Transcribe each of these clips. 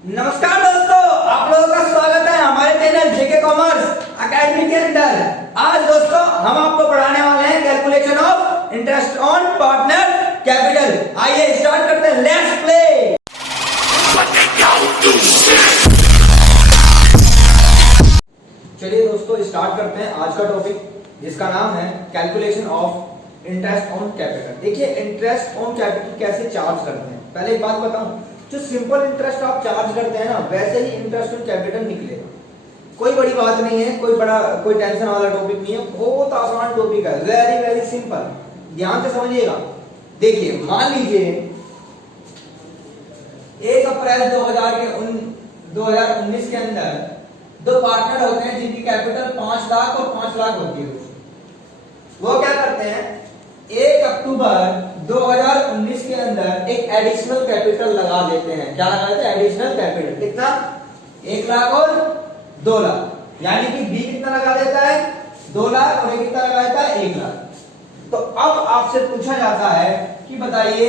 नमस्कार दोस्तों, आप लोगों का स्वागत है हमारे चैनल जेके कॉमर्स अकेडमी के अंदर। आज दोस्तों हम आपको पढ़ाने वाले हैं calculation of interest on partner capital. आइए स्टार्ट करते हैं, लेट्स प्ले। चलिए दोस्तों स्टार्ट करते हैं आज का टॉपिक, जिसका नाम है calculation of interest on capital. देखिए इंटरेस्ट ऑन कैपिटल कैसे चार्ज करते हैं। पहले एक बात बताऊं, जो सिंपल इंटरेस्ट आप चार्ज करते हैं ना, वैसे ही इंटरेस्ट ऑन कैपिटल निकलेगा। कोई बड़ी बात नहीं है, कोई टेंशन वाला टॉपिक नहीं है, बहुत आसान टॉपिक है, वेरी वेरी सिंपल। ध्यान से समझिएगा। देखिए मान लीजिए 1 अप्रैल 2019 के अंदर दो पार्टनर होते हैं जिनकी कैपिटल 5 लाख और 5 लाख होती है। वो क्या करते हैं, 1 अक्टूबर 2019 के अंदर एक एडिशनल कैपिटल लगा देते हैं। क्या लगा देते हैं? Additional capital. कितना? 1 लाख और 2 लाख, यानी कि बी कितना लगा देता है? 2 लाख, और ये कितना लगा देता है? 1 लाख। तो अब आपसे पूछा जाता है कि बताइए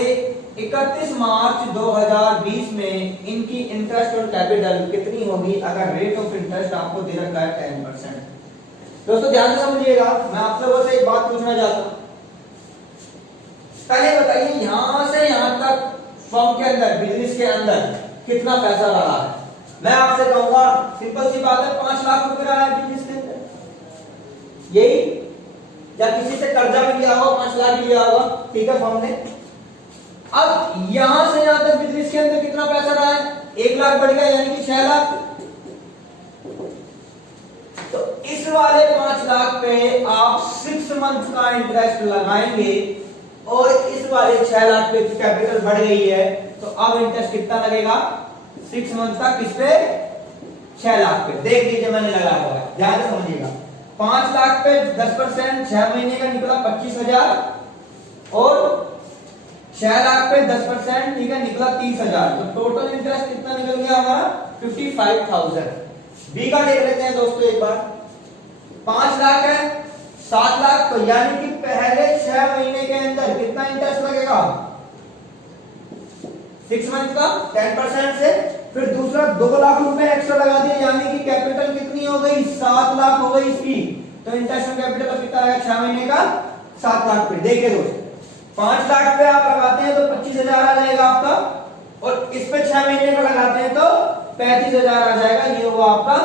31 मार्च 2020 में इनकी इंटरेस्ट ऑन कैपिटल कितनी होगी अगर रेट ऑफ इंटरेस्ट आपको दे रखा है 10%। दोस्तों ध्यान से समझिएगा, मैं आप लोगों से एक बात पूछना चाहता हूं। पहले बताइए यहां से यहां तक फर्म के अंदर, बिजनेस के अंदर कितना पैसा रहा है। मैं आपसे कहूंगा सिंपल सी बात है, 5 लाख रुपए रहा है बिजनेस के अंदर, यही, या किसी से कर्जा भी लिया होगा, 5 लाख लिया होगा, ठीक है फर्म ने। अब यहां से यहां तक बिजनेस के अंदर कितना पैसा रहा है? 1 लाख बढ़ गया, यानी कि 6 लाख। तो इस वाले 5 लाख पे आप 6 मंथ का इंटरेस्ट लगाएंगे, और इस वाले 6 लाख पे कैपिटल बढ़ गई है, तो अब इंटरेस्ट कितना लगेगा 6 मंथ का? किस पे? 6 लाख पे। देख लीजिए मैंने लगा हुआ है, ध्यान से समझिएगा। 5 लाख पे 10%, 6 महीने का निकला 25,000, और 6 लाख पे 10%, ठीक है, निकला 30,000। तो टोटल इंटरेस्ट कितना निकल गया हमारा? 55,000। बी का देख लेते हैं दोस्तों एक बार। 5 लाख है, 7 लाख, तो यानी कि पहले 6 महीने के अंदर कितना इंटरेस्ट लगेगा? 6 मंथ का 10% से, फिर दूसरा 2 लाख रुपए एक्स्ट्रा लगा दिए, यानी कि कैपिटल कितनी हो गई? 7 लाख हो गई इसकी। तो इंटरेस्ट ऑन कैपिटल कितना आएगा 6 महीने का? 7 लाख पे। देखिए दोस्तों 5 लाख पे आप लगाते हैं तो 25,000 आ जाएगा आपका, और इस पे 6 महीने का लगाते हैं तो 35,000 आ जाएगा। ये हुआ आपका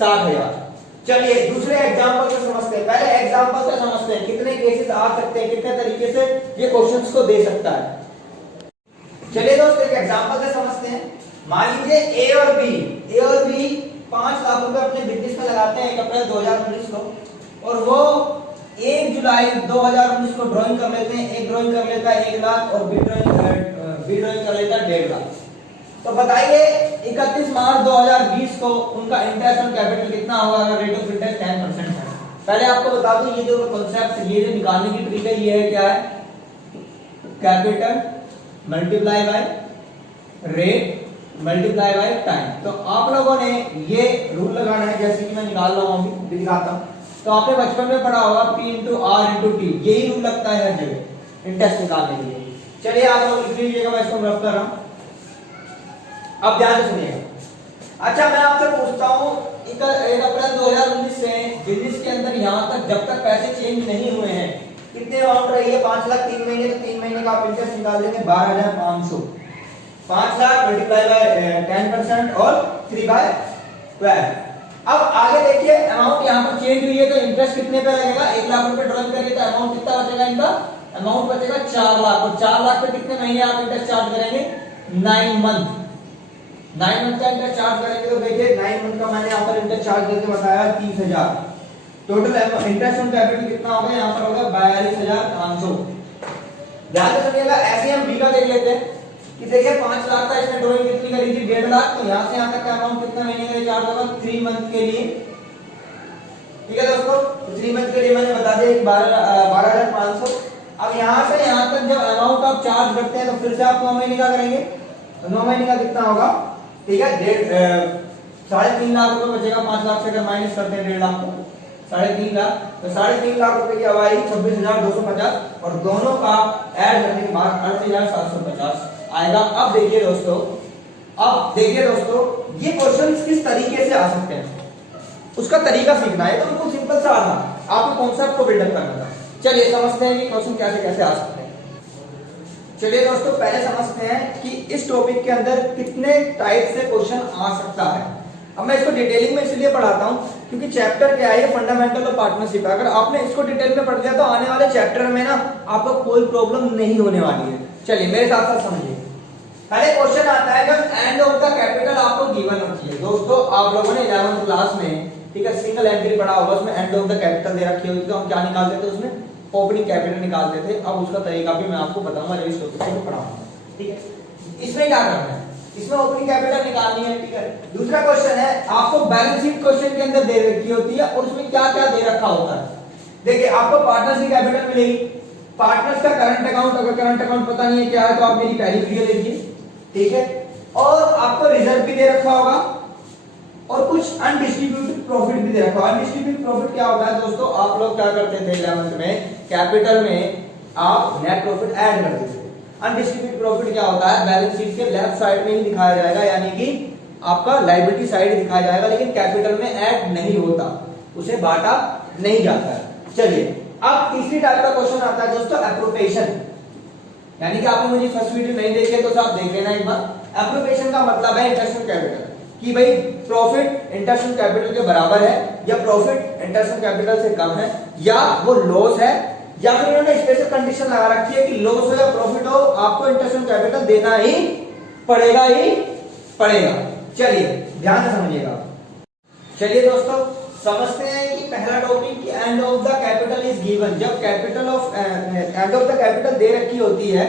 60,000। चलिए दूसरे एग्जांपल से समझते हैं। पहले एग्जांपल से समझते हैं कितने केसेस आ सकते हैं, कितने तरीके से ये क्वेश्चंस को दे सकता है। चलिए दोस्तों एक एग्जांपल से समझते हैं। मान लीजिए ए और बी 5 लाख रुपए अपने बिजनेस में लगाते हैं 1 अप्रैल 2019 को, और वो 1 जुलाई 2019 को ड्राइंग कर लेते हैं। एक ड्राइंग कर लेता है 1 लाख, और बी ड्राइंग कर लेता है 1.5 लाख। तो बताइए 31 मार्च 2020 को उनका इंटरेस्ट ऑन कैपिटल कितना होगा अगर रेट ऑफ इंटरेस्ट 10% है। पहले आपको बता दूं ये जो कांसेप्ट, ये जो निकालने की ट्रिक है, ये है क्या है? Capital multiply by rate multiply by time. तो आप लोगों ने ये रूल लगाना है, जैसे कि मैं निकाल रहा हूं, अभी दिखाता हूं। तो आपने बचपन में पढ़ा होगा P into R into T, यही रूल लगता है हर जगह इंटरेस्ट निकालने के लिए। चलिए आप लोग लिख लीजिएगा, मैं इसको रफ कर रहा हूं। अब ध्यान से सुनिएगा। अच्छा मैं आपसे पूछता हूं 1 अप्रैल 2019 से बिजनेस के अंदर यहां तक जब तक पैसे चेंज नहीं हुए हैं, कितने अमाउंट रही है? 5 लाख 3 महीने, तो 3 महीने का आप इंटरेस्ट निकाल लेंगे 12,500। 5 लाख मल्टीप्लाई बाय 10% और 3/12। अब आगे देखिए अमाउंट यहां पर चेंज हुई है, तो इंटरेस्ट कितने पे लगेगा? 1 लाख रुपए ड्राइंग करिए, तो अमाउंट कितना बचेगा इनका? अमाउंट बचेगा 4 लाख, और 4 लाख पे कितने महीने आप इंटरेस्ट चार्ज करेंगे? 9 मंथ। 9 मंथ का इंटरेस्ट चार्ज करेंगे, तो देखिए 9 मंथ का मैंने यहाँ पर इंटरेस्ट चार्ज करके बताया 30,000। टोटल इंटरेस्ट ऑन कैपिटल कितना होगा? यहाँ पर होगा 42,500। ध्यान से सुनिएगा। ऐसे हम बी का देख लेते हैं कि देखिए 5 लाख का इसने ड्राइंग कितनी करी थी? 1.5 लाख। तो यहाँ से यहाँ तक का अमाउंट कितना महीने के लिए चार्ज होगा? 3 मंथ के लिए, ठीक है दोस्तों। तो 3 मंथ के लिए मैंने बता दिया 12,500। अब यहाँ से यहाँ तक जब अमाउंट आप चार्ज करते हैं, तो फिर से आप 9 महीने का करेंगे, तो 9 महीने का कितना होगा? ठीक है 3.5 लाख रुपए बचेगा। 5 लाख से अगर माइनस करते हैं 1.5 लाख को, 3.5 लाख, तो 3.5 लाख रुपए की आवाई 26,250, और दोनों का ऐड करने के बाद 8,750 आएगा। अब देखिए दोस्तों अब देखिए दोस्तों, ये क्वेश्चन किस तरीके से आ सकते हैं उसका तरीका सीखना है। तो बिल्कुल सिंपल सा आना, आपको कॉन्सेप्ट को बिल्डअप करना था। चलिए समझते हैं कि क्वेश्चन कैसे कैसे आ सकते हैं। चलिए दोस्तों, पहले समझते हैं कि इस टॉपिक के अंदर कितने टाइप से क्वेश्चन आ सकता है। अब मैं इसको डिटेलिंग में इसलिए पढ़ाता हूं क्योंकि चैप्टर क्या है, फंडामेंटल ऑफ पार्टनरशिप है। अगर आपने इसको डिटेल में पढ़ लिया तो आने वाले चैप्टर में ना आपको कोई प्रॉब्लम नहीं होने वाली है। चलिए मेरे साथ साथ समझिए। पहले क्वेश्चन आता है जब एंड ऑफ द कैपिटल आपको गिवन होती है। दोस्तों आप लोगों ने 11th क्लास में ठीक है सिंगल एंट्री पढ़ा होगा, उसमें एंड ऑफ द कैपिटल दे रखी होगी तो हम क्या निकालते थे, उसमें ओपनिंग कैपिटल निकालते थे। अब उसका तरीका भी मैं आपको बताऊंगा जब इस टॉपिक को पढ़ाऊंगा। ठीक है, इसमें क्या करना है, इसमें ओपनिंग कैपिटल निकालनी है। ठीक है, दूसरा क्वेश्चन है आपको बैलेंस शीट क्वेश्चन के अंदर दे रखी होती है और उसमें क्या क्या दे रखा होता है। देखिए आपको पार्टनर्स की कैपिटल मिलेगी, पार्टनर्स का करंट अकाउंट, अगर करंट अकाउंट पता नहीं है क्या है तो आप मेरी पहली वीडियो देखिए। ठीक है, और आपको रिजर्व भी दे रखा होगा और कुछ अनडिस्ट्रीब्यूटेड प्रॉफिट भी दे रखा होगा। अनडिस्ट्रीब्यूटेड प्रॉफिट क्या होता है दोस्तों, आप लोग क्या करते थे 11th में, कैपिटल में आप नेट प्रॉफिट ऐड करते थे। अनडिस्ट्रीब्यूटेड प्रॉफिट क्या होता है, बैलेंस शीट के लेफ्ट साइड में ही दिखाया जाएगा, यानी कि आपका लायबिलिटी साइड दिखाया जाएगा, लेकिन कैपिटल में ऐड नहीं होता, उसे बांटा नहीं जाता है। चलिए अब तीसरी टाइप का क्वेश्चन आता है दोस्तों, एप्रोप्रिएशन। यानी कि आपने मुझे फर्स्ट वीडियो नहीं देखी है तो आप देख लेना एक बार। एप्रोप्रिएशन का मतलब है इंटरेस्ट ऑन कैपिटल, कि भाई प्रॉफिट इंटरेस्ट ऑन कैपिटल के बराबर है या प्रॉफिट इंटरेस्ट ऑन कैपिटल से कम है या वो लॉस है, या फिर उन्होंने स्पेशल कंडीशन लगा रखी है कि लॉस हो या प्रॉफिट हो आपको इंटरेस्ट ऑन कैपिटल देना ही पड़ेगा ही पड़ेगा। चलिए ध्यान से समझिएगा। चलिए दोस्तों समझते हैं कि पहला topic end of the capital is given. जब capital of end of the capital दे रखी होती है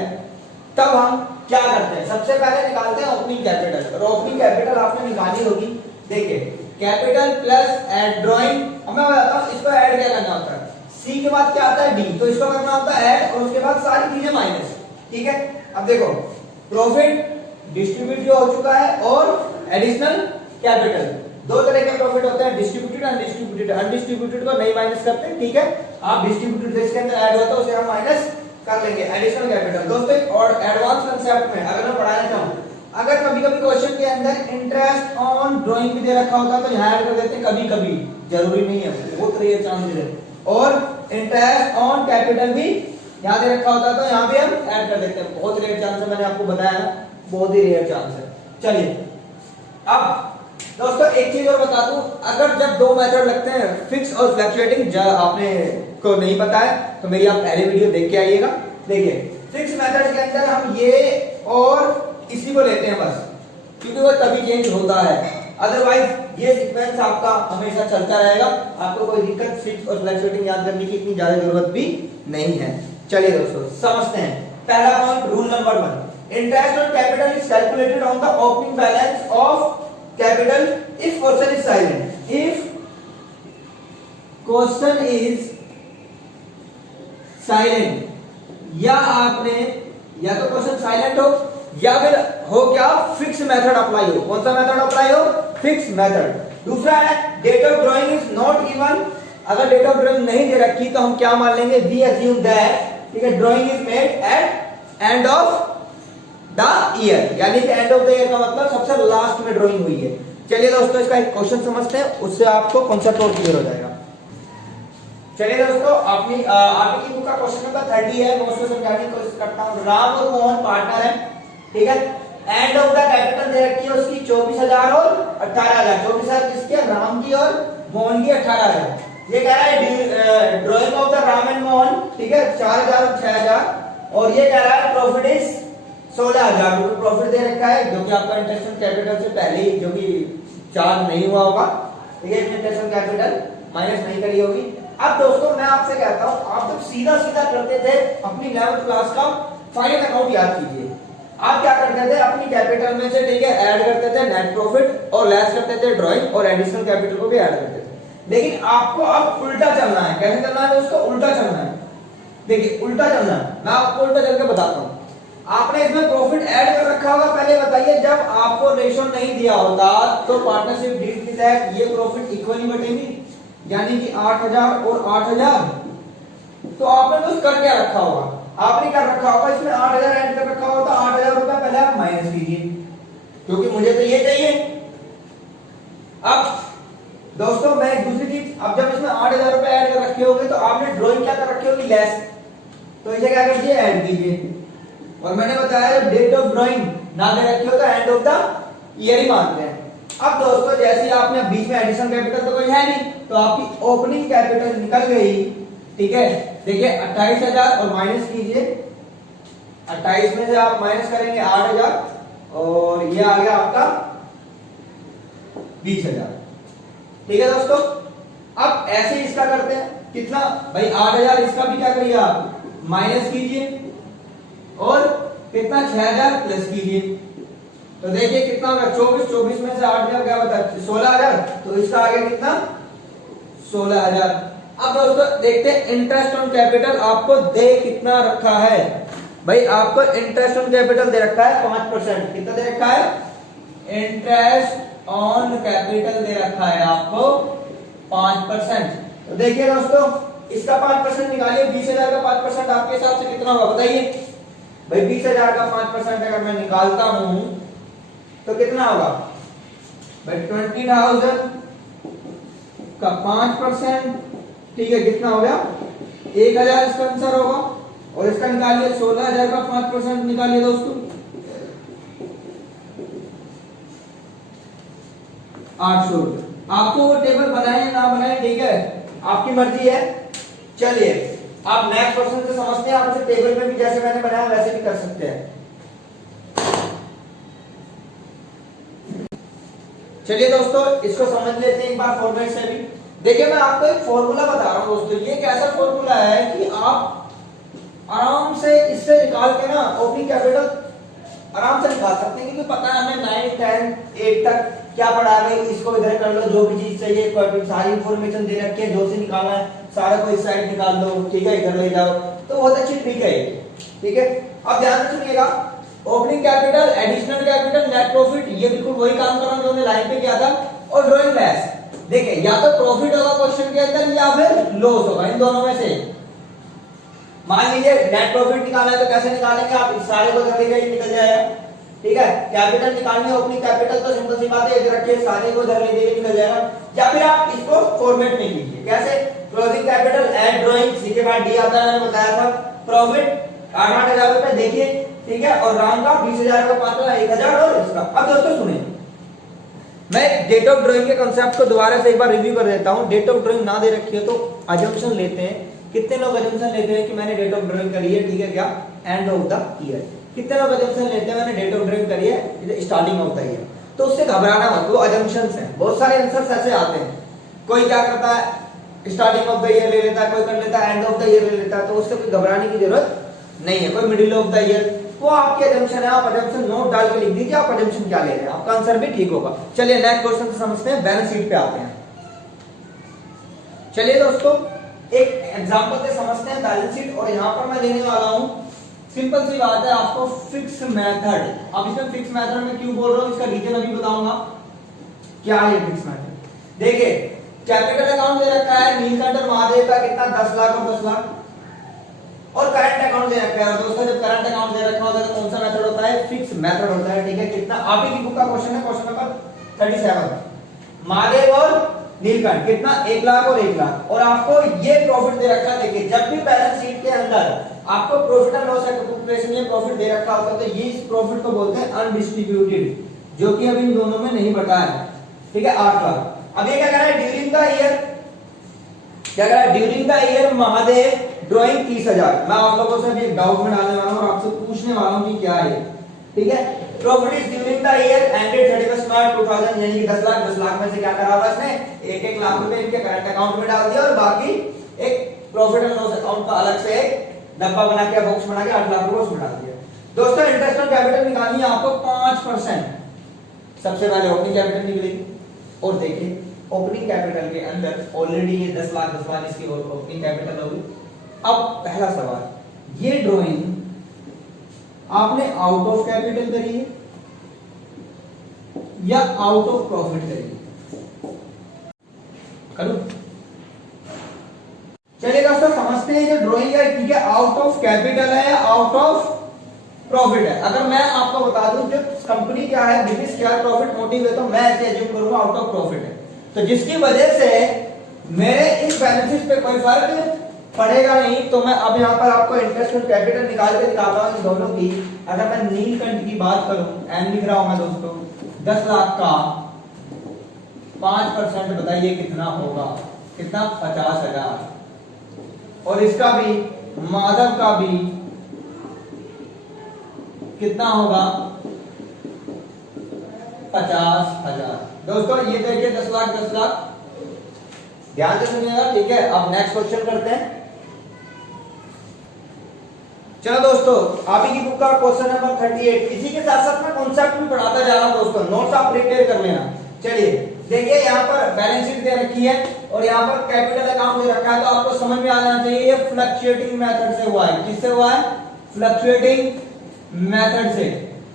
तब हम क्या करते हैं, सबसे पहले निकालते हैं ओपनिंग कैपिटल। और ओपनिंग कैपिटल आपने निकाली होगी, देखिए कैपिटल प्लस एड ड्राइंग। अब मैं बताता हूं इसको ऐड क्या करना होता है, सी के बाद क्या आता है डी, तो इसको करना होता है ऐड और उसके बाद सारी चीजें माइनस। ठीक है, अब देखो प्रॉफिट डिस्ट्रीब्यूट हो चुका है और एडिशनल कैपिटल, दो तरह के प्रॉफिट होते हैं, डिस्ट्रीब्यूटेड अनडिस्ट्रीब्यूटेड। अनडिस्ट्रीब्यूटेड को नहीं माइनस करते, ठीक है, आप डिस्ट्रीब्यूटेड जिसके अंदर ऐड होता है उसे हम माइनस कर लेंगे। एडिशनल कैपिटल दोस्तों एक और एडवांस कांसेप्ट में अगर मैं पढ़ाना चाहूं, अगर कभी-कभी क्वेश्चन के अंदर इंटरेस्ट ऑन ड्राइंग भी दे रखा होता है तो यहां ऐड कर देते हैं, कभी-कभी जरूरी नहीं है, बहुत रेयर चांसेस है। और इंटरेस्ट ऑन कैपिटल भी यहां दे रखा होता है तो यहां भी हम ऐड कर देते हैं, बहुत रेयर चांस है, मैंने आपको बताया ना, बहुत ही रेयर चांस है। चलिए अब दोस्तों एक चीज और बता दूं, अगर जब दो मेथड लगते हैं फिक्स और फ्लक्चुएटिंग, जब आपने को नहीं पता है तो मेरी आप पहले वीडियो देख के आइएगा। देखिए फिक्स मेथड के अंदर हम ये और इसी को लेते हैं बस, क्योंकि वो तभी चेंज होता है, अदरवाइज ये सीक्वेंस आपका हमेशा चलता रहेगा, आपको कोई दिक्कत फिक्स और फ्लक्चुएटिंग याद करने की इतनी ज्यादा जरूरत भी नहीं है। चलिए दोस्तों समझते हैं पहला point, rule number 1, interest on capital is calculated on the opening balance of capital if question is silent। if question is silent, या आपने या तो क्वेश्चन साइलेंट हो या फिर हो क्या फिक्स मेथड अप्लाई हो। कौन सा मेथड अप्लाई हो, फिक्स मेथड। दूसरा है date of drawing is not even, अगर डेट ऑफ ड्राइंग नहीं दे रखी तो हम क्या मान लेंगे, वी अज्यूम दैट, ठीक है, drawing is made at and of the year, यानी कि एंड ऑफ द ईयर का मतलब सबसे लास्ट में ड्राइंग हुई है। चलिए दोस्तों इसका एक क्वेश्चन समझते हैं, उससे आपको कॉन्सेप्ट और क्लियर हो जाएगा। चलिए दोस्तों आपकी बुक का क्वेश्चन नंबर 30 है, मैं उसको समझाने की कोशिश करता हूं। राम और मोहन पार्टनर है, ठीक है, एंड ऑफ द कैपिटल दे रखी है उसकी 24,000 और 18,000। 24,000 किसकी है, राम की, और मोहन की 18,000। ये कह रहा है drying of the Ram and Mohan, ठीक है, 4,000 और 6,000, और ये कह रहा है प्रॉफिट इज 16,000 रुपए प्रॉफिट दे रखा है, जो कि आपका इंटरेस्ट ऑन कैपिटल से पहले ही जो कि चार्ज नहीं हुआ होगा, ठीक है, इंटरेस्ट ऑन कैपिटल माइनस नहीं करी होगी। अब दोस्तों मैं आपसे कहता हूं, आप जब सीधा सीधा करते थे अपनी 11th क्लास का फाइनल अकाउंट याद कीजिए, आप क्या करते थे अपनी कैपिटल में से, ठीक है, ऐड करते थे नेट प्रॉफिट और लेस करते थे ड्राइंग और एडिशनल कैपिटल को भी ऐड करते थे। लेकिन आपको अब उल्टा चलना है। कैसे चलना है, उसको उल्टा चलना है। देखिए उल्टा चलना है, मैं आपको उल्टा चल के बताता हूं। आपने इसमें प्रॉफिट ऐड कर रखा होगा, पहले बताइए जब आपको रेशो नहीं दिया होता तो पार्टनरशिप डीड के तहत ये प्रॉफिट इक्वली बटेंगी, यानी कि 8,000 और 8,000, तो आपने बस कर क्या रखा होगा, आपने कर रखा होगा इसमें 8,000 ऐड कर रखा होगा, तो 8,000 रुपए पहले आप माइनस कीजिए, क्योंकि मुझे तो ये चाहिए। अब दोस्तों मैं एक दूसरी चीज, अब जब इसमें 8,000 रुपए ऐड कर रखे होंगे तो आपने ड्राइंग क्या कर रखी होगी, लेस, तो इसे क्या कीजिए, ऐड कीजिए। और मैंने बताया डेट ऑफ ड्राइंग ना दे रखी हो तो एंड ऑफ द ईयर ही मानते हैं। अब दोस्तों जैसे आपने बीच में एडिशन कैपिटल तो कोई है नहीं, तो आपकी ओपनिंग कैपिटल निकल गई, ठीक है। देखिए 28,000 और माइनस कीजिए, 28 में से आप माइनस करेंगे 8,000 और ये आ गया आपका 20,000, ठीक है दोस्तों। अब ऐसे इसका करते हैं, कितना भाई 8,000, इसका भी क्या करिए आप माइनस कीजिए और कितना 6,000 प्लस कीजिए, तो देखिए कितना होगा 24 में से 8,000 क्या बता 16,000, तो इसका आ गया कितना 16,000। अब दोस्तों देखते हैं इंटरेस्ट ऑन कैपिटल आपको दे कितना रखा है। भाई आपको इंटरेस्ट ऑन कैपिटल दे रखा है 5%। कितना दे रखा है, इंटरेस्ट ऑन कैपिटल दे रखा है आपको 5%। तो देखिए दोस्तों इसका 5% निकालिए, 20,000 का 5% आपके हिसाब से कितना होगा बताइए। भाई 20,000 का 5% अगर मैं निकालता हूं तो कितना होगा भाई 20,000 का 5%, ठीक है, कितना हो गया 1,000 इसका आंसर होगा। और इसका निकालिए 16,000 का 5% निकालिए दोस्तों 800 रुपए। आपको वो टेबल बनाए ना बनाए, ठीक है, आपकी मर्जी है। चलिए आप नेक्स्ट क्वेश्चन से समझते हैं, आप इसे टेबल में भी जैसे मैंने बनाया वैसे भी कर सकते हैं। चलिए दोस्तों इसको समझ लेते हैं एक बार फॉर्मेट से भी। देखिए मैं आपको एक फॉर्मूला बता रहा हूं दोस्तों, ये एक ऐसा फॉर्मूला है कि आप आराम से इससे निकाल के ना ओपनिंग कैपिटल आराम से निकाल सकते हैं, क्योंकि पता है हमें 9, 10, 8 तक क्या पढ़ा है, इसको इधर कर लो, जो भी चीज चाहिए सारी इंफॉर्मेशन दे रखी है, जो से निकालना है सारा को इस साइड निकाल दो, ठीक है, इधर ले जाओ, तो बहुत अच्छी ट्रिक है, ठीक है। अब ध्यान से सुनिएगा, opening capital, additional capital, net profit, ये बिल्कुल वही काम कर रहा हूं जो हमने लाइन पे किया था। और ड्राइंग लेस, देखिए या तो प्रॉफिट होगा क्वेश्चन के अंदर या फिर लॉस होगा, इन दोनों में से। मान लीजिए नेट प्रॉफिट निकालना है तो कैसे निकालेंगे, आप इस सारे को कर लीजिए, निकल जाएगा, ठीक है। कैपिटल निकालनी है ओपनिंग कैपिटल तो सिंपल सी बात है, इधर रखिए सारे को धर लीजिए, निकल जाएगा। या फिर आप इसको फॉर्मेट में कीजिए, कैसे, क्लोजिंग कैपिटल ऐड ड्राइंग, सी के बाद डी आता है, मैंने बताया था। प्रॉफिट 8,000 रुपए देखिए, ठीक है, और राम का 20,000 का 1,000 और इसका। अब दोस्तों सुनिए, मैं डेट ऑफ ड्राइंग के कांसेप्ट को दोबारा से एक बार रिव्यू कर देता हूं। डेट ऑफ ड्राइंग ना दे रखी है तो अजम्पशन लेते हैं। कितने लोग अजम्पशन लेते हैं कि मैंने डेट ऑफ ड्राइंग करी है, ठीक है, क्या एंड ऑफ द ईयर। कितने लोग अजम्पशन लेते हैं मैंने डेट ऑफ ड्राइंग करी है स्टार्टिंग ऑफ द ईयर। तो उससे घबराना मत, वो अजम्पशंस हैं, बहुत सारे आंसर्स ऐसे आते हैं। कोई क्या करता है स्टार्टिंग ऑफ द ईयर ले लेता है, कोई कर लेता है एंड ऑफ द ईयर ले लेता है, तो उससे कोई घबराने की जरूरत नहीं है। कोई मिडिल ऑफ द ईयर, वो आपके अजम्पशन है, आप अजम्पशन नोट डाल के लिख दीजिए आप अजम्पशन क्या ले रहे हैं, आपका आंसर भी ठीक होगा। चलिए नेक्स्ट क्वेश्चन से समझते हैं, बैलेंस शीट पे आते हैं। चलिए दोस्तों एक एग्जांपल से समझते हैं बैलेंस शीट, और यहां पर मैं देने वाला हूं सिंपल सी बात है आपको फिक्स मेथड। अब इसमें फिक्स मेथड में क्यों बोल रहा हूं, इसका रीजन अभी बताऊंगा क्या है फिक्स मेथड। देखिए कैपिटल अकाउंट दे रखा है नीलकंठ और महादेव का, कितना 10 लाख और 10 लाख, और करंट अकाउंट दे रखा है। दोस्तों जब करंट अकाउंट दे रखा होता है तो कौन सा मेथड होता है, फिक्स मेथड होता है, ठीक है। कितना, आप ही की बुक का क्वेश्चन है, क्वेश्चन नंबर 37, महादेव और नीलकंठ, कितना 1 लाख और 1 लाख, और आपको ये प्रॉफिट दे रखा है। देखिए जब भी बैलेंस शीट के अंदर आपको प्रॉफिट एंड लॉस अकाउंट ये प्रॉफिट दे रखा होता है तो ये इस प्रॉफिट को बोलते हैं अनडिस्ट्रीब्यूटेड, जो कि अब इन दोनों में नहीं बटा है, ठीक है, 8 लाख। अब ये क्या कह रहा है ड्यूरिंग द ईयर, क्या कह रहा है during the year Mahadev drawing 30,000। मैं आप लोगों से भी एक डाउट में डालने वाला हूं और आपसे पूछने वाला हूं कि क्या है, ठीक है। Profit is during the year ended 31 मार्च 2000, यानी कि 10 लाख, 10 लाख में से क्या करा हुआ इसने 1-1 लाख रुपए इनके करंट अकाउंट में डाल दिया, और बाकी एक प्रॉफिट एंड लॉस अकाउंट का अलग से एक डब्बा बना के बॉक्स बना के 8 लाख रुपए उसमें डाल दिया। दोस्तों इंटरेस्ट ऑन कैपिटल निकालनी है आपको 5%। सबसे पहले ओपनिंग कैपिटल निकलेगी, और देखिए ओपनिंग कैपिटल के अंदर ऑलरेडी ये 10 लाख 10 लाख इसकी ओपनिंग कैपिटल होगी। अब पहला सवाल, ये ड्राइंग आपने आउट ऑफ कैपिटल करी है या आउट ऑफ प्रॉफिट करी है, करूं? चलिए दोस्तों समझते हैं जो ड्राइंग है, ठीक है, आउट ऑफ कैपिटल है या आउट ऑफ प्रॉफिट है। अगर मैं आपको बता दूं जो कंपनी क्या है, बिजनेस क्या है, प्रॉफिट मोटिव है, तो मैं ऐसे एज्यूम करूंगा आउट ऑफ प्रॉफिट है। तो जिसकी वजह से मेरे इस बैलेंस शीट पे कोई फर्क पड़ेगा नहीं। तो मैं अब यहाँ पर आपको इंटरेस्ट और कैपिटल निकाल के दिखाता हूँ इन दोनों की। अगर मैं नीलकंठ की बात करूं, एन लिख रहा हूं मैं दोस्तों, 10 लाख का 5% बताइए कितना होगा? कितना? 50,000। और इसका भी, माधव का भी कितना होगा? 50,000। दोस्तों ये देखिए 10 लाख 10 लाख, ध्यान से सुनिएगा, ठीक है। अब नेक्स्ट क्वेश्चन करते हैं। चलो दोस्तों, आप ही की बुक का क्वेश्चन नंबर 38। इसी के साथ साथ मैं कॉन्सेप्ट भी पढ़ाता जा रहा हूं दोस्तों, नोट्स आप प्रिपेयर कर लेना। चलिए देखिए, यहाँ पर बैलेंस शीट दे रखी है और यहाँ पर कैपिटल अकाउंट दे रखा है, तो आपको समझ में आ जाना चाहिए ये फ्लक्चुएटिंग मेथड से हुआ है। किससे हुआ है? फ्लक्चुएटिंग मेथड से,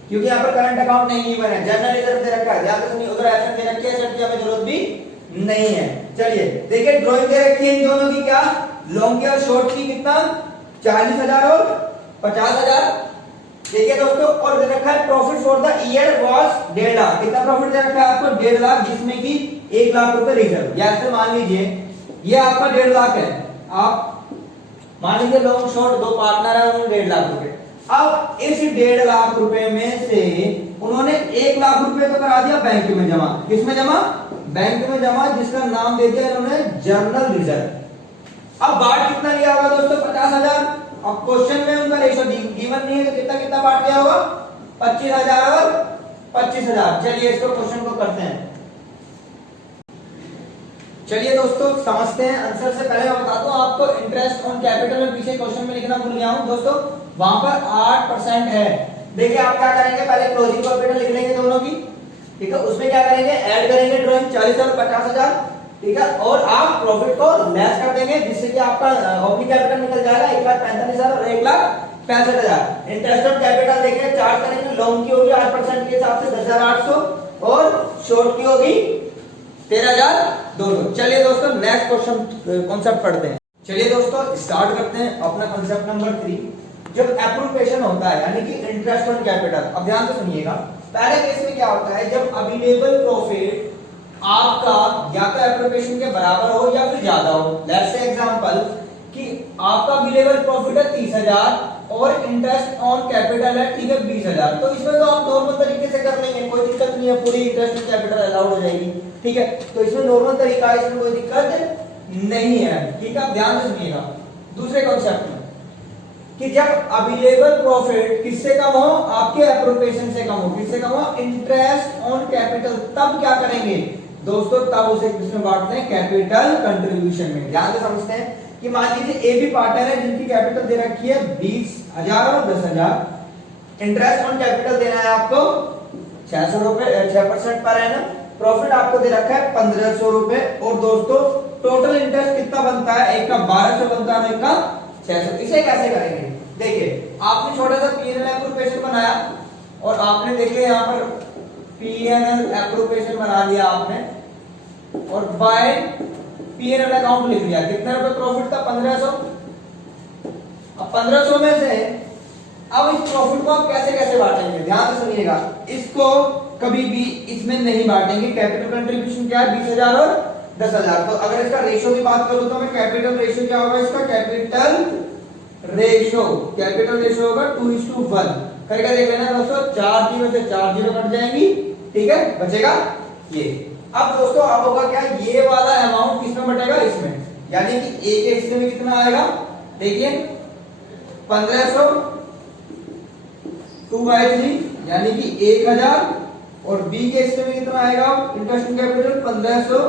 क्योंकि यहाँ पर करंट अकाउंट नहीं बना है, जनरल रिजर्व दे रखा है। ध्यान से सुनिए, उधर एसेट दे रखी है, एसेट की हमें जरूरत भी नहीं है। चलिए देखिए, ड्राइंग दे रखी है इन दोनों की, क्या लॉन्ग की और शॉर्ट की, कितना 40,000 और 50,000। देखिए दोस्तों, और दे रखा है profit for the year was 1.5 lakh. कितना प्रॉफिट दे रखा है आपको? 1.5 लाख, जिसमें कि 1 लाख रुपए रिजर्व। जैसे मान लीजिए ये आपका 1.5 लाख है, आप मान लीजिए लॉन्ग शॉर्ट दो पार्टनर है, उन्होंने 1.5 लाख रुपए। अब इस 1.5 लाख रुपए में से उन्होंने 1 लाख रुपए तो करा दिया बैंक में जमा। किसमें जमा? बैंक में जमा, जिसका नाम दे दिया इन्होंने जर्नल रिजर्व। अब बांट कितना लिया होगा दोस्तों? 50,000। अब क्वेश्चन में उनका रेशो गिवन नहीं है, तो कितना कितना बांट दिया होगा? 25,000 और 25,000। चलिए इसको क्वेश्चन को करते हैं। चलिए दोस्तों समझते हैं आंसर। से पहले मैं बताता हूं आपको, इंटरेस्ट ऑन कैपिटल में पीछे क्वेश्चन में लिखना भूल गया हूं दोस्तों, वहां पर 8% है। देखिए आप क्या करेंगे, पहले क्लोजिंग कैपिटल लिख लेंगे दोनों की, ठीक है। उसमें क्या करेंगे, ऐड करेंगे ड्राइंग 40 और 50,000, ठीक है। और आप प्रॉफिट को लेस कर देंगे, जिससे कि आपका ओपनिंग कैपिटल निकल जाएगा 1,45,000 और 1,65,000। इंटरेस्ट ऑन कैपिटल देखिए चार्ज करेंगे, लोन की होगी 8% के हिसाब से 10,800 और शॉर्ट की होगी 13,200। चलिए दोस्तों नेक्स्ट क्वेश्चन कॉन्सेप्ट पढ़ते हैं। चलिए दोस्तों स्टार्ट करते हैं अपना कॉन्सेप्ट नंबर 3। जब एप्रोप्रिएशन होता है यानी कि इंटरेस्ट ऑन कैपिटल, अब ध्यान से सुनिएगा, पहले केस में क्या होता है, जब अवेलेबल प्रॉफिट आपका या तो एप्रोप्रिएशन के बराबर हो या फिर ज्यादा हो। लेट्स से एग्जांपल कि आपका अवेलेबल प्रॉफिट है 30,000 और इंटरेस्ट ऑन कैपिटल है, ठीक है, 20,000। तो इसमें तो आप नॉर्मल तरीके से कर लेंगे, कोई दिक्कत नहीं है, पूरी इंटरेस्ट ऑन कैपिटल अलाउड हो जाएगी, ठीक है। तो इसमें नॉर्मल तरीका है, इसमें कोई दिक्कत नहीं है, ठीक है। ध्यान से सुनिएगा दूसरे कॉन्सेप्ट में कि जब अवेलेबल प्रॉफिट किससे कम हो, आपके एप्रोप्रिएशन से कम हो। किससे कम हो? Interest on capital. तब क्या करेंगे दोस्तों, तब उसे किसमें बांटते हैं? कैपिटल कंट्रीब्यूशन में। ध्यान से समझते हैं कि मान लीजिए ए भी पार्टनर है जिनकी कैपिटल दे रखी है 20,000 और 10,000। इंटरेस्ट ऑन कैपिटल देना है आपको 600 रुपए, 6% पर एनम। प्रॉफिट आपको दे रखा है 1,500 रुपए। और दोस्तों टोटल इंटरेस्ट कितना बनता है? एक का 1,200 बनता है, एक का 600। इसे कैसे करेंगे? देखिए आपने छोटा सा पीएनएल एप्रोप्रिएशन बनाया और आपने देखिए यहाँ पर पीएनएल एप्रोप्रिएशन बना लिया आपने और बाय पीएनएल अकाउंट लिख लिया। कितने रुपए प्रॉफिट था? 1,500। अब 1,500 में से अब इस प्रॉफिट को आप कैसे कैसे बांटेंगे? ध्यान से सुनिएगा, इसको कभी भी इसमें नहीं बांटेंगे। कैपिटल कंट्रीब्यूशन क्या है? 20,000 और 10,000। तो अगर इसका रेशो की बात करूं तो मैं कैपिटल रेशो क्या होगा इसका? कैपिटल रेशो होगा 2:1 करके देख लेना दोस्तों। 4 जीरो से 4 जीरो कट जाएंगी, ठीक है, बचेगा ये। अब दोस्तों अब होगा क्या, ये वाला अमाउंट किसमें बटेगा? इसमें, यानी कि ए के हिस्से में कितना आएगा? देखिए 1,500 2/3 यानी कि 1,000 और बी के हिस्से में कितना आएगा? इंटरेस्ट कैपिटल 1,500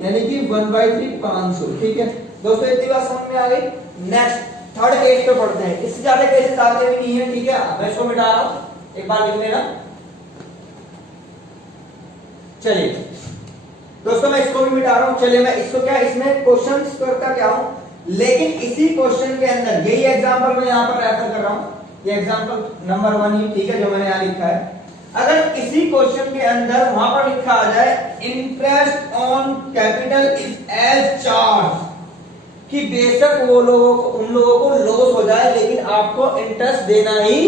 यानी कि 1/3 500। ठीक है दोस्तों, इतनी बात समझ में आ गई। नेक्स्ट थर्ड केस पे पढ़ते हैं। इससे ज्यादा केसेस आते भी नहीं है, ठीक है। मैं इसको मिटा रहा हूं, एक बार लिख लेना। चलिए दोस्तों मैं इसको भी मिटा रहा हूं। चलिए मैं इसको क्या, इसमें क्वेश्चंस करता क्या हूं, लेकिन इसी क्वेश्चन के अंदर यही एग्जांपल मैं यहां पर रेफर कर रहा हूं। ये एग्जांपल नंबर 1 ही, ठीक है, जो मैंने यहां लिखा है। अगर इसी क्वेश्चन के अंदर वहां पर लिखा आ जाए interest on capital is as charge, कि बेशक वो लोगों को, उन लोगों को लॉस हो जाए लेकिन आपको इंटरेस्ट देना ही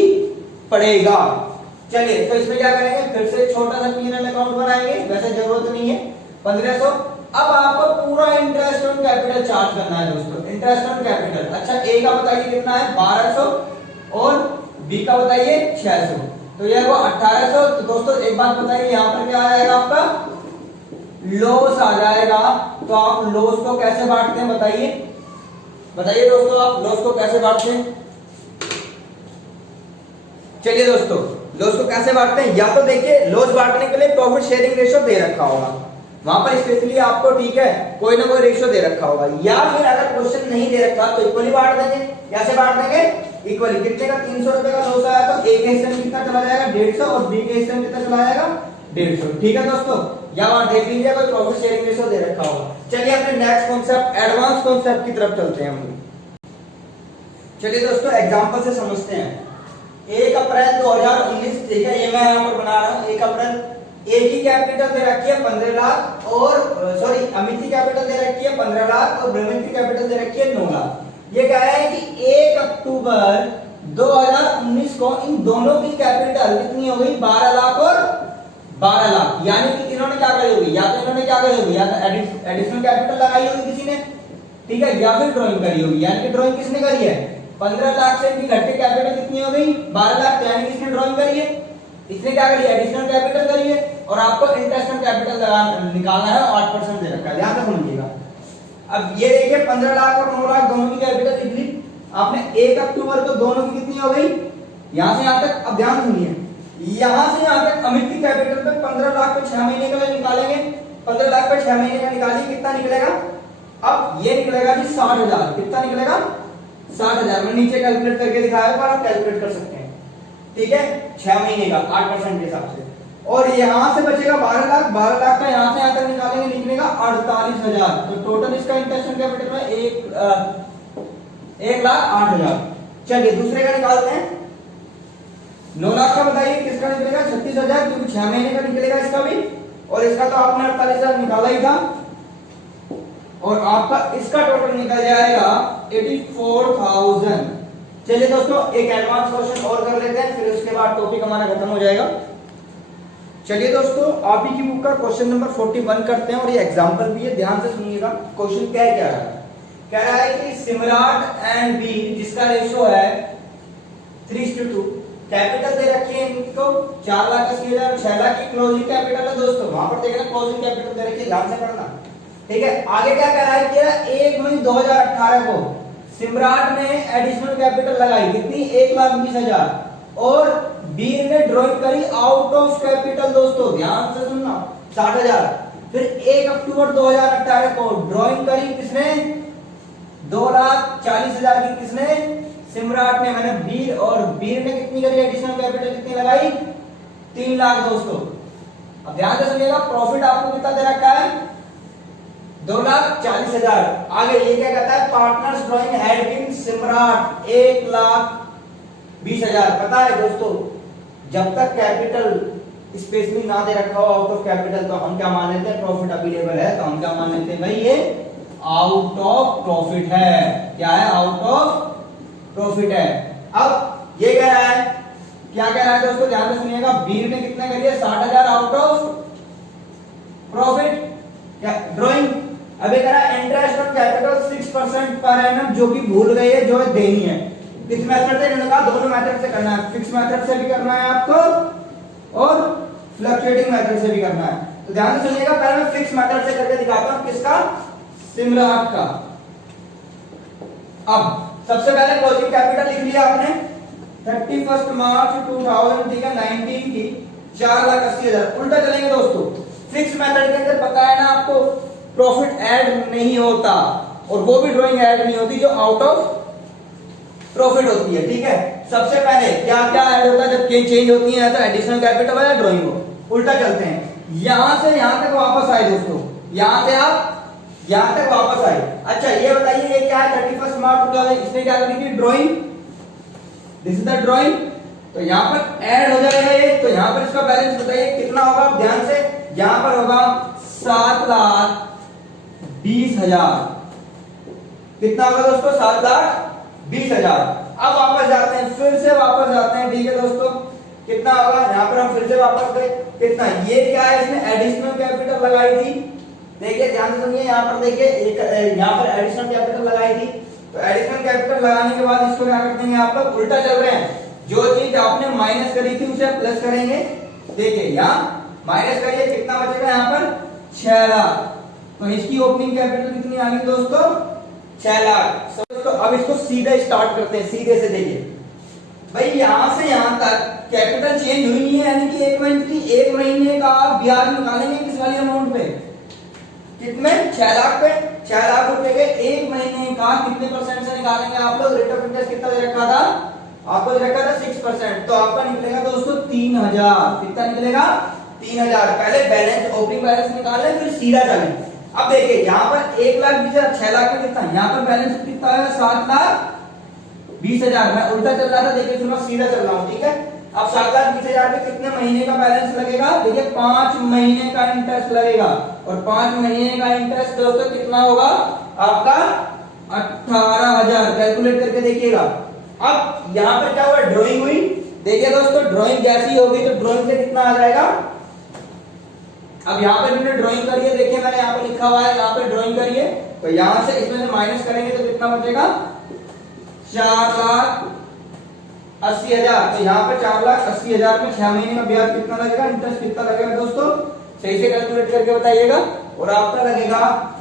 पड़ेगा। चलिए तो इसमें क्या करेंगे, फिर से छोटा सा P&L अकाउंट बनाएंगे, वैसे जरूरत नहीं है 1500। अब आपको पूरा इंटरेस्ट ऑन कैपिटल चार्ज करना है दोस्तों, इंटरेस्ट ऑन कैपिटल। अच्छा ए का बताइए कितना है 1200 और बी का बताइए 600, तो ये वो 1800। तो दोस्तों एक बात बताइए, यहाँ पर क्या आ जाएगा आपका लॉस आ जाएगा। तो आप लॉस को कैसे बांटते हैं बताइए, बताइए दोस्तों आप लॉस को कैसे बांटते हैं। चलिए दोस्तों लॉस को कैसे बांटते हैं, या तो देखिए लॉस बांटने के लिए प्रॉफिट शेयरिंग रेशियो दे रखा होगा वहां पर स्पेशली आपको, ठीक है, कोई ना कोई रेशियो दे रखा होगा, या फिर अगर क्वेश्चन नहीं दे रखा तो इक्वली बांट देंगे। कैसे बांट देंगे, इक्वली। कितने का 300 रुपए का लॉस आया तो ए के हिस्से में कितना चला जाएगा 150 और बी के हिस्से में कितना चला जाएगा 150, ठीक है दोस्तों। या वहां देख लीजिए कोई प्रॉफिट शेयरिंग रेशियो दे रखा होगा। चलिए अपने नेक्स्ट कॉन्सेप्ट एडवांस कॉन्सेप्ट की तरफ चलते हैं हम। चलिए दोस्तों एग्जांपल से समझते हैं। 1 अप्रैल 2019, ठीक है, ये मैं यहाँ पर बना रहा हूँ। 1 अप्रैल ए की कैपिटल दे रखी है 15 लाख और सॉरी अमित की कैपिटल दे रखी है 15 लाख और ब्रह्मन की कैपिटल दे रखी है 9 लाख। ये कह रहा है कि 1 अक्टूबर 2019 को इन दोनों की कैपिटल कितनी हो गई 12 लाख और 12 लाख। यानी कि इन्होंने क्या करी होगी, या तो इन्होंने क्या करी होगी, या तो एडिशनल कैपिटल लगाई होगी किसी ने, ठीक है, या फिर ड्राइंग करी होगी। यानी कि ड्राइंग किसने करी है 15 लाख से इनकी घटके कैपिटल कितनी हो गई 12 लाख, यानी कि इसने ड्राइंग करी है, इसने क्या करी एडिशनल कैपिटल करी है, और आपको इंटरेस्ट ऑन कैपिटल निकालना है 8% दे रखा है, ध्यान से समझिएगा। अब ये देखिए 15 लाख और 9 लाख दोनों की कैपिटल कितनी, आपने 1 अक्टूबर को दोनों की कितनी हो गई, यहां से यहां तक। अब ध्यान सुनिए, यहां से यहां तक अमित की कैपिटल पे 15 लाख पे 6 महीने का निकालेंगे, 15 लाख पे 6 महीने का निकालिए, कितना निकलेगा। अब ये निकलेगा जी 60,000, कितना निकलेगा 60,000। मैं नीचे कैलकुलेट करके दिखाया पर आप कैलकुलेट कर सकते हैं, ठीक है, 6 महीने का 8% के हिसाब से। और यहां से बचेगा 12 लाख, 12 लाख का यहां से यहां तक निकालेंगे, निकलेगा 48,000। तो टोटल इसका इंटरेस्ट ऑन कैपिटल में 1,08,000। चलिए दूसरे का निकालते हैं। 9 लाख का बताइए किसका निकलेगा 36,000, क्योंकि 6 महीने का निकलेगा इसका भी, और इसका तो आपने 48,000 निकाला ही था, और आपका इसका टोटल निकल जाएगा 84,000। चलिए दोस्तों एक एडवांस क्वेश्चन और कर लेते हैं, फिर उसके बाद टॉपिक हमारा खत्म हो जाएगा। चलिए दोस्तों आप ही की बुक का क्वेश्चन नंबर 41 करते हैं, और ये एग्जांपल भी है, ध्यान से सुनिएगा। क्वेश्चन क्या है, कह रहा है कि सिमराट एंड बी जिसका रेशियो है 3:2, कैपिटल दे रखी है इनको 4,80,000, 6 लाख की क्लोजिंग कैपिटल है दोस्तों, वहां पर देखना क्लोजिंग कैपिटल दे रखी है, ध्यान से पढ़ना, ठीक है। आगे क्या कह रहा है कि 1 मई 2018 को सिमराट ने एडिशनल कैपिटल लगाई कितनी 1,20,000, और बीर ने ड्राइंग करी आउट ऑफ कैपिटल दोस्तों, ध्यान से सुनना 60,000। फिर 1 अक्टूबर 2018 को ड्राइंग करी किसने 2,40,000 की, किसने सिमराट ने, मैंने बीर, और बीर ने कितनी करी एडिशनल कैपिटल कितनी लगाई 3 लाख दोस्तों। अब ध्यान से सुनिएगा, प्रॉफिट आपको कितना दे रखा है 2,40,000। आगे ये क्या कहता है, पार्टनर्स ड्राइंग हैड बीन सिमराट 1,20,000। पता है दोस्तों जब तक कैपिटल स्पेशली ना दे रखा हो आउट ऑफ कैपिटल, तो हम क्या मान लेते हैं प्रॉफिट अवेलेबल है, तो हम क्या मान लेते हैं भाई ये आउट ऑफ प्रॉफिट है। क्या है, आउट ऑफ प्रॉफिट है। अब ये कह रहा है, क्या कह रहा है दोस्तों, ध्यान से सुनिएगा, बीर ने कितना करिए 60,000 आउट ऑफ प्रॉफिट ड्राइंग। अब ये कह रहा है interest on capital 6% per annum, जो कि भूल गए है, जो है देनी है। किस मेथड से, इन्होंने कहा दोनों मेथड से करना है, फिक्स मेथड से भी करना है आपको और फ्लक्चुएटिंग मेथड से भी करना है। तो ध्यान से सुनिएगा, पहले मैं फिक्स मेथड से करके दिखाता हूं, किसका सिमराट का। अब सबसे पहले क्लोजिंग कैपिटल लिख लिया आपने 31 मार्च 2019 की 4,80,000। उल्टा चलेंगे दोस्तों, फिक्स मेथड के अंदर पता है ना आपको प्रॉफिट ऐड नहीं होता, और वो भी ड्राइंग ऐड नहीं होती जो आउट ऑफ प्रॉफिट होती है, ठीक है। सबसे पहले क्या क्या ऐड होता है जब चेंज होती है, तो एडिशनल कैपिटल हो या ड्राइंग हो। उल्टा चलते हैं, यहां से यहां तक वापस आए दोस्तों, यहां से आप यहां तक वापस आए। अच्छा ये बताइए ये क्या है 31 मार्च का, इसने क्या करी थी drawing, this is the drawing, तो यहां पर ऐड हो जाएगा ये, तो यहां पर इसका बैलेंस बताइए कितना होगा, ध्यान से, यहां पर होगा 7,20,000। कितना होगा दोस्तों 7,20,000। अब वापस जाते हैं, फिर से वापस जाते हैं, ठीक है दोस्तों। कितना होगा, यहाँ पर हम फिर से वापस गए, कितना, ये क्या है, इसमें एडिशनल कैपिटल लगाई थी। देखिए ध्यान से सुनिए, यहाँ पर देखिए एक यहाँ पर एडिशनल कैपिटल लगाई थी। तो एडिशनल कैपिटल लगाने के बाद इसको क्या करते हैं, आप लोग उल्टा चल रहे हैं, जो चीज आपने माइनस करी थी उसे प्लस करेंगे। देखिए यहाँ माइनस करिए, कितना बचेगा यहाँ पर 6 लाख। तो इसकी ओपनिंग कैपिटल कितनी आ गई दोस्तों, 6 लाख। तो अब इसको सीधे स्टार्ट करते हैं, सीधे से। देखिए भाई यहां से यहां तक कैपिटल चेंज हुई नहीं है, यानी कि एक मंथ की, एक महीने का आप ब्याज निकालेंगे किस वाली अमाउंट पे, कितने, 6 लाख पे। 6 लाख रुपए के एक महीने का कितने परसेंट से निकालेंगे आप लोग, रेट ऑफ इंटरेस्ट कितना दे रखा था आपको, दे रखा था 6%। तो आपका निकलेगा दोस्तों 3000। कितना निकलेगा, 3000। पहले बैलेंस, ओपनिंग बैलेंस निकाल लें, फिर सीधा चलें। अब देखिए यहाँ पर 1,20,000, 6 लाख में कितना, यहाँ पर बैलेंस कितना है, 7,20,000। मैं उल्टा चल रहा था, देखिए फिर मैं सीधा चल रहा हूँ, ठीक है। अब 7,20,000 में कितने महीने का बैलेंस लगेगा, देखिए 5 महीने का इंटरेस्ट लगेगा। और 5 महीने का इंटरेस्ट दोस्तों कितना होगा आपका, 18,000। कैलकुलेट करके देखिएगा। अब यहाँ पर क्या हुआ, ड्रॉइंग हुई। देखिए दोस्तों ड्रॉइंग जैसी होगी तो ड्रॉइंग से कितना आ जाएगा। अब यहाँ पे मैंने ड्राइंग करी है, देखिए मैंने यहाँ पे लिखा हुआ है, यहाँ पे ड्राइंग करिए। तो यहाँ से इसमें से माइनस करेंगे तो कितना बचेगा, 4,80,000। तो यहाँ पे 4,80,000 में 6 महीने का ब्याज कितना लगेगा, इंटरेस्ट कितना लगेगा दोस्तों, सही से कैलकुलेट करके बताइएगा। और आपका लगेगा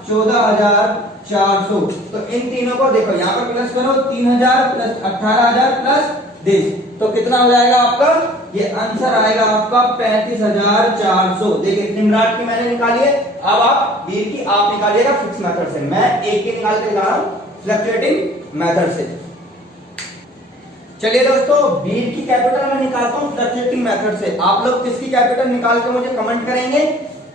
14,400। तो इन तीनों को देखो, यहाँ पर प्लस करो, 3,000 प्लस 18,000 प्लस 10, तो कितना हो जाएगा आपका, ये आंसर आएगा आपका 35,400। देखिए सिमराट की मैंने निकाली है, अब आप वीर की आप निकालिएगा फिक्स मेथड से। मैं एक की निकाल के दिखा रहा हूं फ्लक्चुएटिंग मेथड से। चलिए दोस्तों, वीर की कैपिटल मैं निकालता हूं फ्लक्चुएटिंग मेथड से। आप लोग किसकी कैपिटल निकाल के मुझे कमेंट करेंगे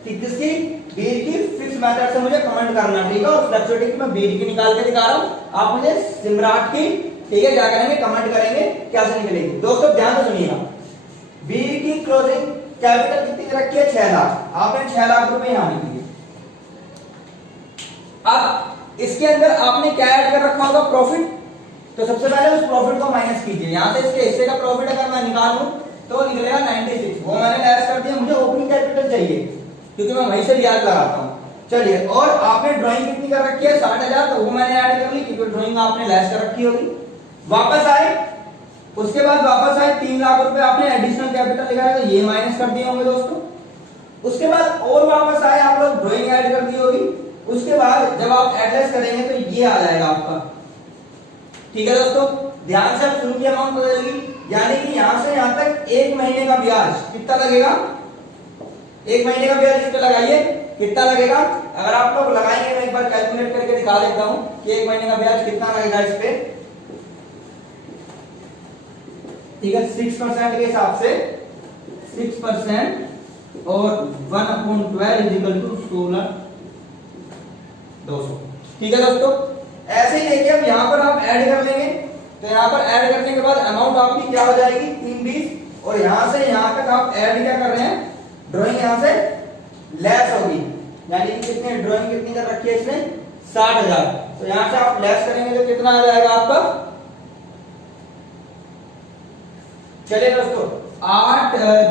कि किसकी, वीर की फिक्स मेथड से मुझे कमेंट करना, ठीक है। और फ्लक्चुएटिंग की मैं वीर की निकाल के दिखा रहा हूं, आप मुझे सिमराट की, ठीक है, क्या करेंगे, कमेंट करेंगे कैसे निकलेगी। दोस्तों ध्यान से सुनिएगा, वीर की क्लोजिंग कैपिटल कितनी रखी है, 6 लाख। आपने 6 लाख रुपए यहां लिख दिए। अब इसके अंदर आपने क्या ऐड कर रखा होगा, प्रॉफिट। तो सबसे पहले उस प्रॉफिट को माइनस कीजिए। यहां से इसके हिस्से का प्रॉफिट अगर मैं निकालूं तो निकलेगा 96, वो मैंने लेस कर दिया। मुझे ओपनिंग कैपिटल चाहिए क्योंकि मैं वहीं से ब्याज लगाता हूं। चलिए, और आपने ड्राइंग कितनी कर रखी है, 60,000, तो वो मैंने ऐड कर ली क्योंकि ड्राइंग आपने लेस कर रखी होगी। वापस आए, उसके बाद वापस आए 3 लाख रुपए आपने एडिशनल कैपिटल लगाया, तो ये माइनस कर दिए होंगे दोस्तों। उसके बाद और वापस आए, आप लोग ड्राइंग ऐड कर दी होगी। उसके बाद जब आप एडलेस करेंगे तो ये आ जाएगा आपका, ठीक है दोस्तों। ध्यान से शुरू की अमाउंट बदलेगी, यानी कि यहां से यहां तक 1 महीने का ब्याज कितना लगेगा, 1 महीने का ब्याज इस पे लगाइए, कितना लगेगा। अगर आप लोग लगाएंगे, मैं एक बार कैलकुलेट करके दिखा देता हूं कि 1 महीने का ब्याज कितना लगेगा इस पे, ठीक है। 6% के हिसाब से 6% और 1/12 इक्वल टू 16,200, ठीक है दोस्तों। ऐसे ही देखिए, अब यहां पर आप ऐड कर लेंगे, तो यहां पर ऐड करने के बाद अमाउंट आपकी क्या हो जाएगी, 320। और यहां से यहां तक आप ऐड क्या कर रहे हैं, ड्राइंग यहां से लेस होगी, यानी कि कितने, ड्राइंग कितनी कर रखी है इसने, 60,000। तो यहां से आप लेस करेंगे तो कितना आ जाएगा आपका। चलिए दोस्तों,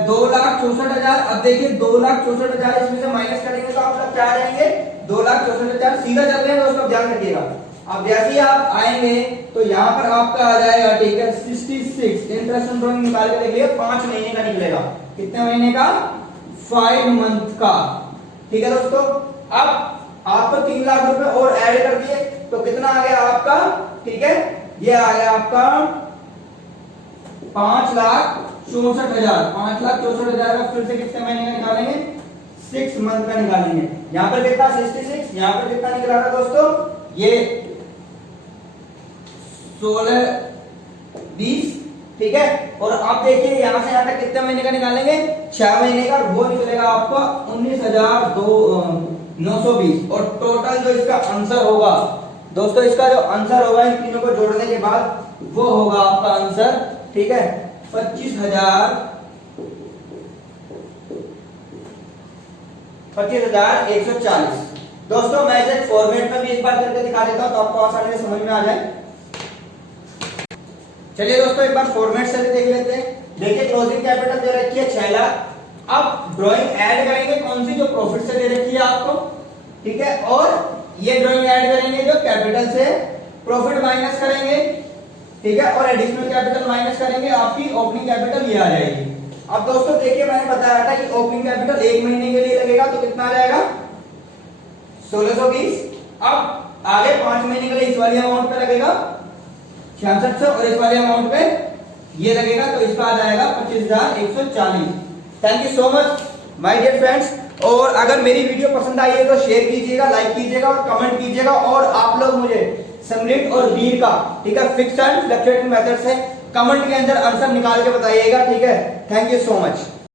2,64,000। अब देखिए 2,64,000 इसमें से माइनस करेंगे तो आप क्या आ जाएंगे, 2,64,000। सीधा चल रहे हैं दोस्तों, ध्यान रखिएगा। अब जैसे ही आप आएंगे तो यहाँ पर आपका आ जाएगा, ठीक है, 66। इंटरेस्ट ऑन ड्राइंग निकाल के देखिए, 5 महीने का निकलेगा। कितने महीने का, 5 मंथ का, ठीक है दोस्तों। अब आपको 3 लाख रुपए और ऐड कर दिए तो कितना आ गया आपका, ठीक है, ये आ गया आपका 5,64,000। 5,64,000 का फिर से कितने महीने का निकालेंगे, 6 मंथ का निकालेंगे। यहाँ पर कितना, 66, यहाँ पर कितना निकला था दोस्तों, ये 16,20, ठीक है। और आप देखिए यहां से यहां तक कितने महीने का निकालेंगे, 6 महीने का, वो निकलेगा आपका 19,920। और टोटल जो इसका आंसर होगा दोस्तों, इसका जो आंसर होगा इन तीनों को जोड़ने के बाद, वो होगा आपका आंसर, ठीक है, 25,140। दोस्तों मैं इसे फॉर्मेट में भी एक बार करके दिखा देता हूं तो आपको आसानी से समझ में आ जाए। चलिए दोस्तों एक बार फॉर्मेट से भी देख लेते हैं। देखिए क्लोजिंग कैपिटल दे रखी है 6 लाख। अब ड्राइंग ऐड करेंगे कौन सी, जो प्रॉफिट से दे रखी है आपको, ठीक है, और ये ड्राइंग ऐड करेंगे जो कैपिटल से, प्रॉफिट माइनस करेंगे, ठीक है, और एडिशनल कैपिटल माइनस करेंगे, आपकी ओपनिंग कैपिटल ये आ जाएगी। अब दोस्तों देखिए मैंने बताया था कि ओपनिंग कैपिटल 1 महीने के लिए लगेगा तो कितना आ जाएगा 1620। अब आगे 5 महीने के लिए इस वाली अमाउंट पे लगेगा 6600 और इस वाले अमाउंट पे ये लगेगा तो इसका आ जाएगा 25140। Thank you so much my dear friends. और अगर मेरी वीडियो पसंद आई है तो शेयर कीजिएगा, लाइक कीजिएगा और कमेंट कीजिएगा। और आप लोग मुझे समलिट और रीड का, ठीक है, फिक्स्ड एंड फ्लक्चुएटिंग मेथड से कमेंट के अंदर आंसर निकाल के बताइएगा, ठीक है। Thank you so much.